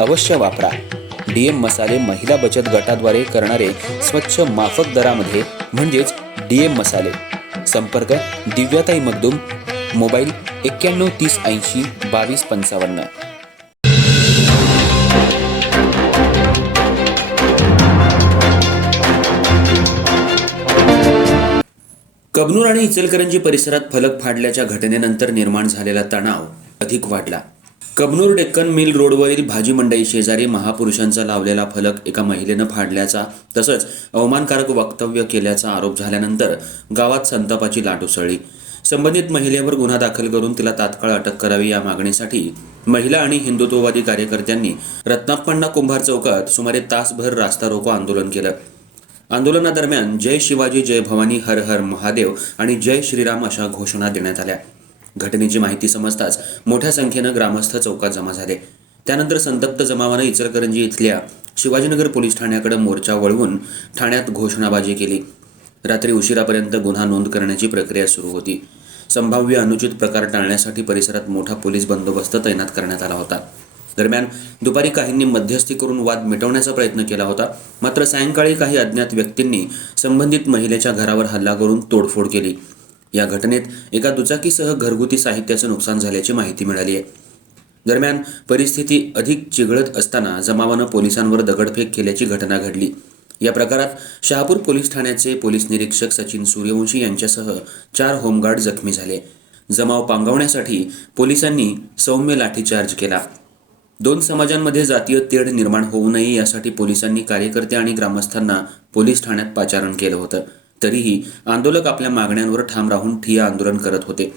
अवश्य वापरा. डीएम मसाले महिला बचत गटाद्वारे करणारे स्वच्छ माफक दरामध्ये म्हणजेच डीएम मसाले. संपर्क दिव्याताई मगदूम मोबाईल एक्क्याण्णव तीस ऐंशी बावीस पंचावन्न. कबनूर आणि इचलकरंजी परिसरात फलक फाडल्याच्या घटनेनंतर निर्माण झालेला तणाव अधिक वाढला. कबनूर डेक्कन मिल रोडवरील भाजी मंडई शेजारी महापुरुषांचा लावलेला फलक एका महिलेनं फाडल्याचा तसंच अवमानकारक वक्तव्य केल्याचा आरोप झाल्यानंतर गावात संतापाची लाट उसळली. संबंधित महिलेवर गुन्हा दाखल करून तिला तात्काळ अटक करावी या मागणीसाठी महिला आणि हिंदुत्ववादी कार्यकर्त्यांनी रत्नाप्पण्णा कुंभार चौकात सुमारे तासभर रास्ता रोको आंदोलन केलं. आंदोलनादरम्यान जय शिवाजी जय भवानी हर हर महादेव आणि जय श्रीराम अशा घोषणा देण्यात आल्या. घटनेची माहिती समजताच मोठ्या संख्येनं ग्रामस्थ चौकात जमा झाले. त्यानंतर संतप्त जमावानं इचलकरंजी इथल्या शिवाजीनगर पोलीस ठाण्याकडे मोर्चा वळवून ठाण्यात घोषणाबाजी केली. रात्री उशिरापर्यंत गुन्हा नोंद करण्याची प्रक्रिया सुरू होती. संभाव्य अनुचित प्रकार टाळण्यासाठी परिसरात मोठा पोलीस बंदोबस्त तैनात करण्यात आला होता. दरम्यान दुपारी काहींनी मध्यस्थी करून वाद मिटवण्याचा प्रयत्न केला होता. मात्र सायंकाळी काही अज्ञात व्यक्तींनी संबंधित महिलेच्या घरावर हल्ला करून तोडफोड केली. या घटनेत एका दुचाकीसह घरगुती साहित्याचं नुकसान झाल्याची माहिती मिळाली आहे. दरम्यान परिस्थिती अधिक चिघळत असताना जमावानं पोलिसांवर दगडफेक केल्याची घटना घडली. या प्रकारात शहापूर पोलीस ठाण्याचे पोलीस निरीक्षक सचिन सूर्यवंशी यांच्यासह चार होमगार्ड जखमी झाले. जमाव पांगवण्यासाठी पोलिसांनी सौम्य लाठीचार्ज केला. दोन समाजांमध्ये जातीय तेढ निर्माण होऊ नये यासाठी पोलिसांनी कार्यकर्ते आणि ग्रामस्थांना पोलीस ठाण्यात पाचारण केलं होतं. तरीही आंदोलक आपल्या मागण्यांवर ठाम राहून ठिय्या आंदोलन करत होते.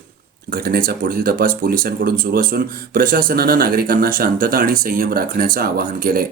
घटनेचा पुढील तपास पोलिसांकडून सुरू असून प्रशासनानं नागरिकांना शांतता आणि संयम राखण्याचं आवाहन केलंय.